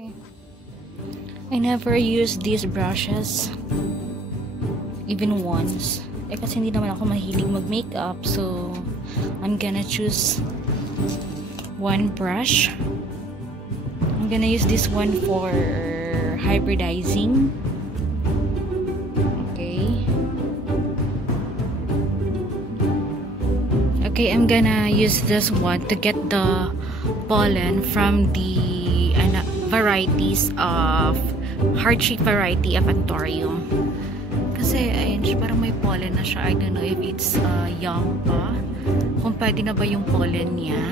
I never use these brushes even once. Kasi hindi naman ako mahilig mag-makeup, so I'm gonna choose one brush. I'm gonna use this one for hybridizing. Okay, I'm gonna use this one to get the pollen from the varieties of heart-shaped variety of Anthurium. Kasi ayun, parang may pollen na siya. I don't know if it's young pa. Kung pwede na ba yung pollen niya.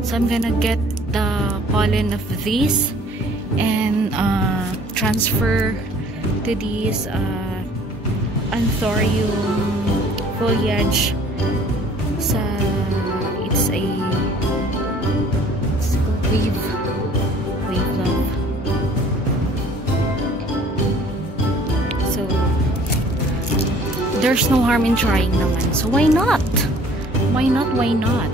So I'm gonna get the pollen of this and transfer to these Anthurium foliage. It's a wave love. So there's no harm in trying naman. So why not? Why not? Why not?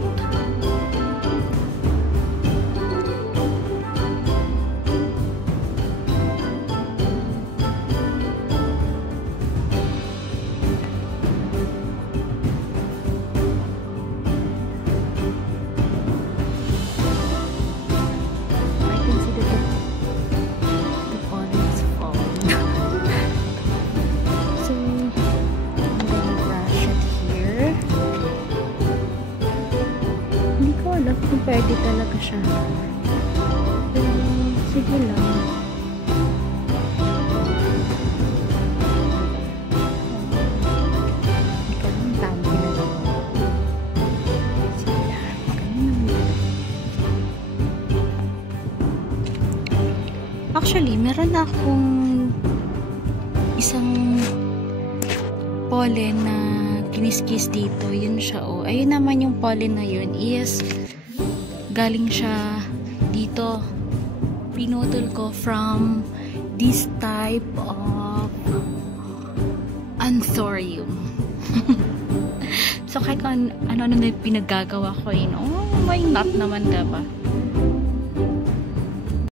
Kung pwede talaga siya. Sige lang. Ikaw lang, tama na lang. Sige lang. Actually, meron na akong isang pollen na kiniskis dito. Yun siya, oh. Ayun naman yung pollen na yun is galing siya dito. Pinutol ko from this type of Anthurium. So kahit ano na pinaggagawa ko yun, oh, why not naman, diba?